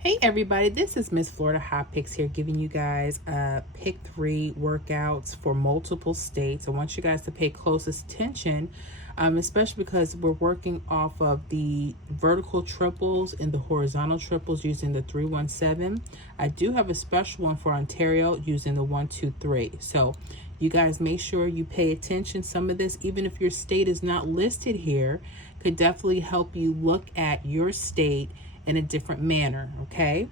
Hey everybody, this is Miss Florida Hot Picks here, giving you guys pick 3 workouts for multiple states. I want you guys to pay closest attention, especially because we're working off of the vertical triples and the horizontal triples using the 317. I do have a special one for Ontario using the 123. So you guys make sure you pay attention. Some of this, even if your state is not listed here, could definitely help you look at your state in a different manner, okay?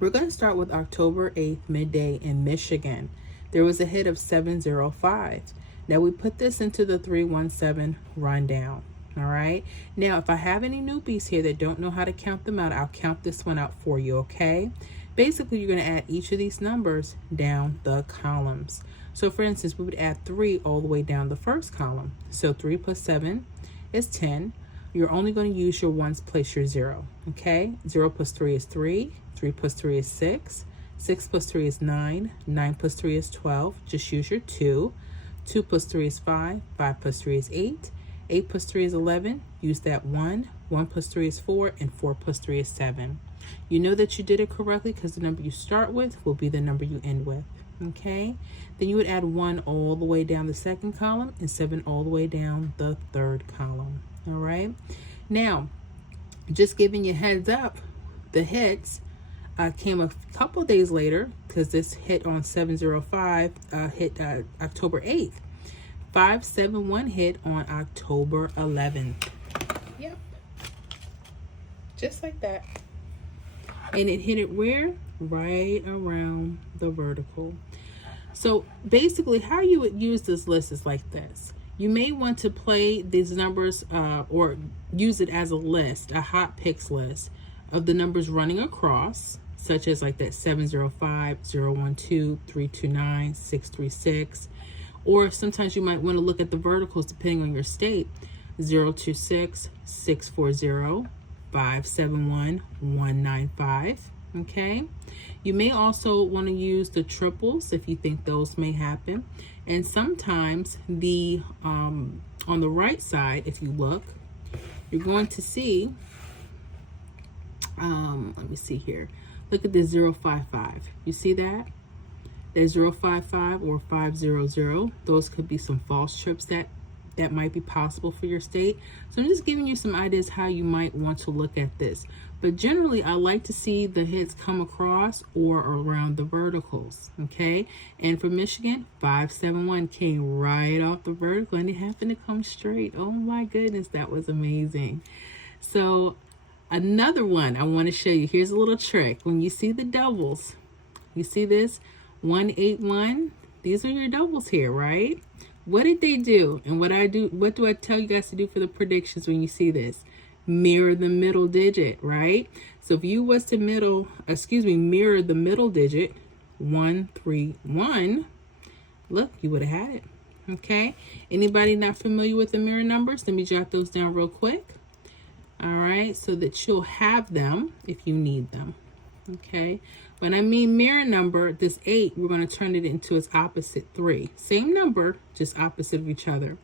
We're going to start with October 8th, midday in Michigan. There was a hit of 705. Now we put this into the 317 rundown, all right? Now, if I have any newbies here that don't know how to count them out, I'll count this one out for you, okay? Basically, you're going to add each of these numbers down the columns. So, for instance, we would add 3 all the way down the first column. So 3 plus 7 is 10. You're only going to use your ones, place your 0, okay? 0 plus 3 is 3, 3 plus 3 is 6, 6 plus 3 is 9, 9 plus 3 is 12, just use your 2, 2 plus 3 is 5, 5 plus 3 is 8, 8 plus 3 is 11, use that 1, 1 plus 3 is 4, and 4 plus 3 is 7. You know that you did it correctly because the number you start with will be the number you end with, okay? Then you would add 1 all the way down the second column and 7 all the way down the third column. All right, now just giving you heads up, the hits came a couple days later because this hit on 705 hit October 8th. 571 hit on October 11th. Yep, just like that. And it hit it where? Right around the vertical. So basically how you would use this list is like this. You may want to play these numbers or use it as a list, a hot picks list of the numbers running across, such as like that 705, 012, 329, 636. Or sometimes you might want to look at the verticals depending on your state. 026, 640, 571, 195. Okay, you may also want to use the triples if you think those may happen. And sometimes the on the right side, if you look, you're going to see let me see here, look at the 055. You see that? There's 055 or 500. Those could be some false trips that might be possible for your state. So I'm just giving you some ideas how you might want to look at this. But generally, I like to see the hits come across or around the verticals, okay? And for Michigan, 571 came right off the vertical and it happened to come straight. Oh my goodness, that was amazing. So another one I want to show you. Here's a little trick. When you see the doubles, you see this 181? These are your doubles here, right? What did they do? And what do I tell you guys to do for the predictions when you see this? Mirror the middle digit, right? So if you was to mirror the middle digit, 131, look, you would have had it. Okay? Anybody not familiar with the mirror numbers? Let me jot those down real quick. All right, so that you'll have them if you need them. Okay, when I mean mirror number, this 8, we're going to turn it into its opposite 3. Same number, just opposite of each other.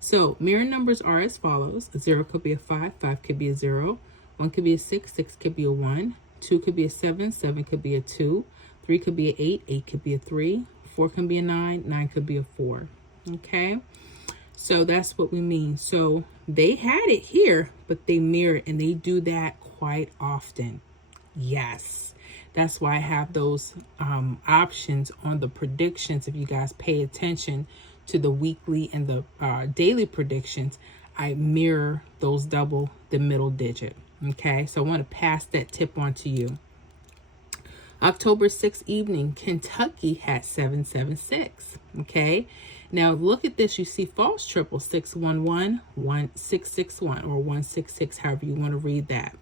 So mirror numbers are as follows. 0 could be a 5, 5 could be a 0, 1 could be a 6, 6 could be a 1, 2 could be a 7, 7 could be a 2, 3 could be an 8, 8 could be a 3, 4 can be a 9, 9 could be a 4. Okay, so that's what we mean. So they had it here, but they mirrored, and they do that quite often. Yes, that's why I have those options on the predictions. If you guys pay attention to the weekly and the daily predictions, I mirror those double the middle digit. Okay, so I want to pass that tip on to you. October 6th evening, Kentucky had 776. Okay, now look at this. You see false triple 611, 1661, or 166, however you want to read that.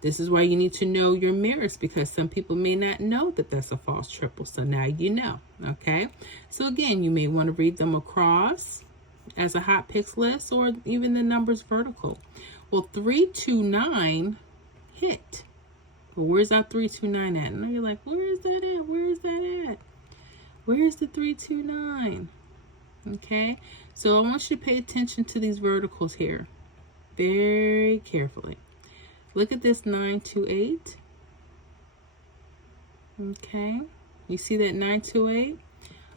This is why you need to know your mirrors, because some people may not know that that's a false triple. So now you know, okay? So again, you may want to read them across as a hot picks list or even the numbers vertical. Well, 329 hit. Well, where's our 329 at? And you're like, where is that at? Where is that at? Where's the 329? Okay, so I want you to pay attention to these verticals here very carefully. Look at this 928. Okay, you see that 928?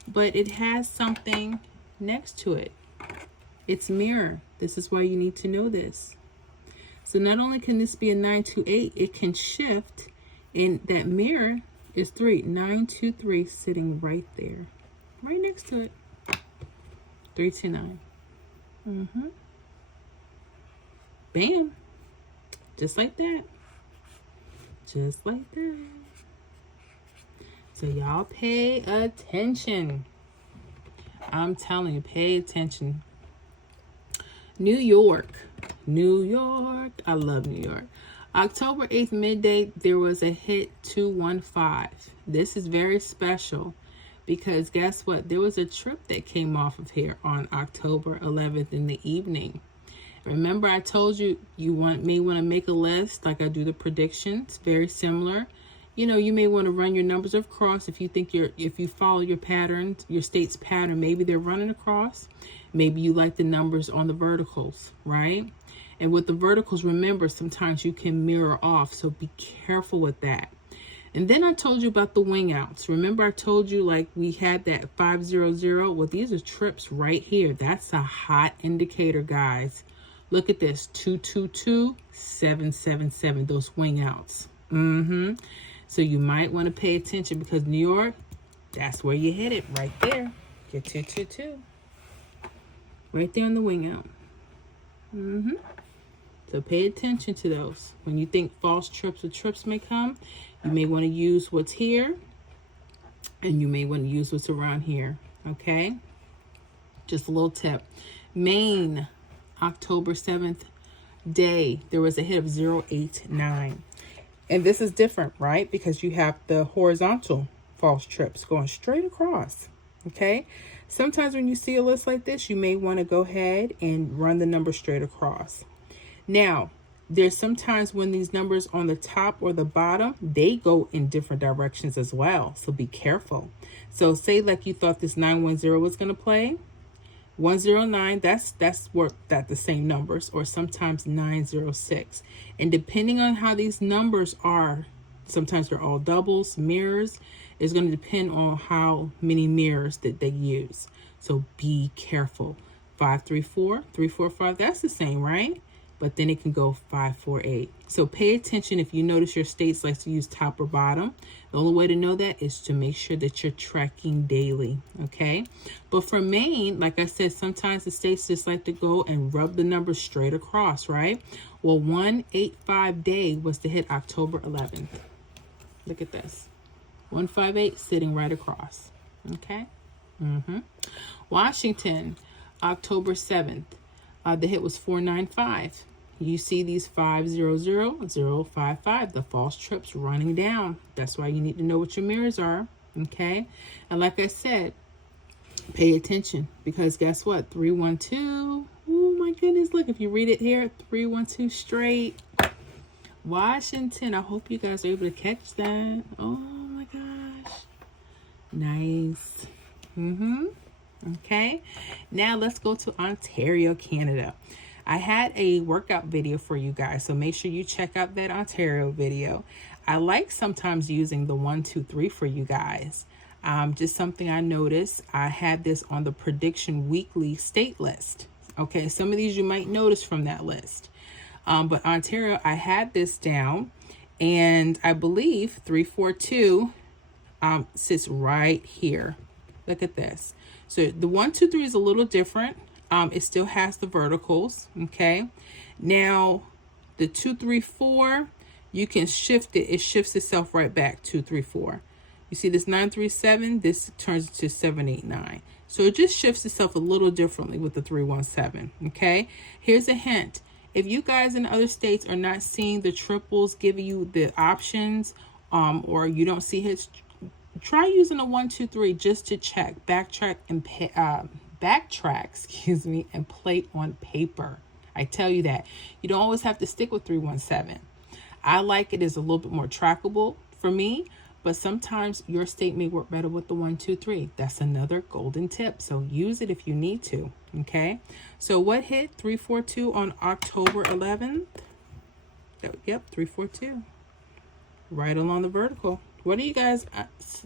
But it has something next to it. It's mirror. This is why you need to know this. So not only can this be a 928, it can shift, and that mirror is 3. 923 sitting right there, right next to it. 329. Bam. Just like that. Just like that. So y'all pay attention. I'm telling you, pay attention. New York. New York. I love New York. October 8th midday, there was a hit 215. This is very special because guess what? There was a trip that came off of here on October 11th in the evening. Remember I told you may want to make a list like I do the predictions, very similar. You know, you may want to run your numbers across if you think if you follow your pattern, your state's pattern, maybe they're running across. Maybe you like the numbers on the verticals, right? And with the verticals, remember, sometimes you can mirror off, so be careful with that. And then I told you about the wing outs. Remember I told you like we had that 500. Well, these are trips right here. That's a hot indicator, guys. Look at this, 222, 777, those wing outs. So you might want to pay attention because New York, that's where you hit it, right there. Your 222. Right there on the wing out. So pay attention to those. When you think false trips or trips may come, you may want to use what's here, and you may want to use what's around here, okay? Just a little tip. Maine, October 7th day, there was a hit of 089. And this is different, right? Because you have the horizontal false trips going straight across, okay? Sometimes when you see a list like this, you may want to go ahead and run the number straight across. Now, there's sometimes when these numbers on the top or the bottom, they go in different directions as well. So be careful. So say like you thought this 910 was going to play. 109, that's worth that the same numbers, or sometimes 906. And depending on how these numbers are, sometimes they're all doubles, mirrors, is going to depend on how many mirrors that they use. So be careful. 534, 345, that's the same, right? But then it can go 548. So pay attention if you notice your states like to use top or bottom. The only way to know that is to make sure that you're tracking daily, okay? But for Maine, like I said, sometimes the states just like to go and rub the numbers straight across, right? Well, 185 day was to hit October 11th. Look at this. 158 sitting right across, okay? Washington, October 7th. The hit was 495. You see these 500, 055, the false trips running down. That's why you need to know what your mirrors are, okay? And like I said, pay attention because guess what? 312. Oh my goodness, look, if you read it here, 312 straight. Washington, I hope you guys are able to catch that. Oh my gosh. Nice. Okay, now let's go to Ontario, Canada. I had a workout video for you guys, so make sure you check out that Ontario video. I like sometimes using the 1, 2, 3 for you guys. Just something I noticed. I had this on the prediction weekly state list. Okay, some of these you might notice from that list. But Ontario, I had this down, and I believe 342 sits right here. Look at this. So the 1, 2, 3 is a little different. It still has the verticals, okay? Now, the 2, 3, 4, you can shift it. It shifts itself right back, 2, 3, 4. You see this 937, this turns to 789. So it just shifts itself a little differently with the 317, okay? Here's a hint. If you guys in other states are not seeing the triples giving you the options, or you don't see hits, try using a 1, 2, 3 just to check, backtrack, and and play on paper. I tell you that. You don't always have to stick with 317. I like it as a little bit more trackable for me, but sometimes your state may work better with the 1, 2, 3. That's another golden tip. So use it if you need to. Okay. So what hit 342 on October 11th? Yep, 342. Right along the vertical. What are you guys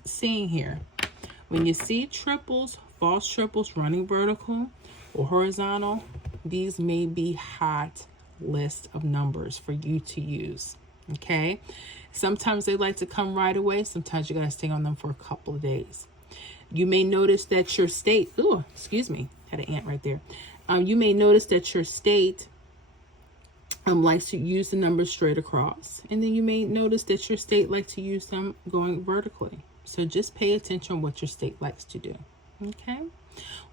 seeing here? When you see triples, false triples running vertical or horizontal, these may be hot list of numbers for you to use. Okay, sometimes they like to come right away. Sometimes you gotta stay on them for a couple of days. You may notice that your state, excuse me, had an ant right there. You may notice that your state likes to use the numbers straight across, and then you may notice that your state likes to use them going vertically. So just pay attention what your state likes to do. Okay.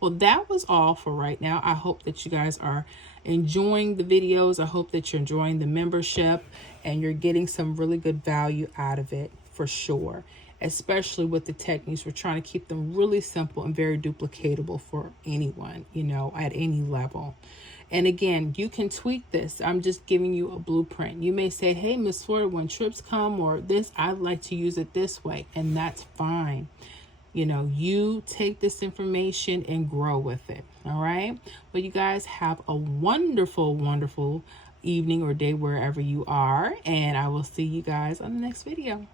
Well, that was all for right now. I hope that you guys are enjoying the videos. I hope that you're enjoying the membership and you're getting some really good value out of it for sure, especially with the techniques. We're trying to keep them really simple and very duplicatable for anyone, you know, at any level. And again, you can tweak this. I'm just giving you a blueprint. You may say, hey, Miss Florida, when trips come or this, I'd like to use it this way. And that's fine. You know, you take this information and grow with it. All right. But you guys have a wonderful, wonderful evening or day wherever you are. And I will see you guys on the next video.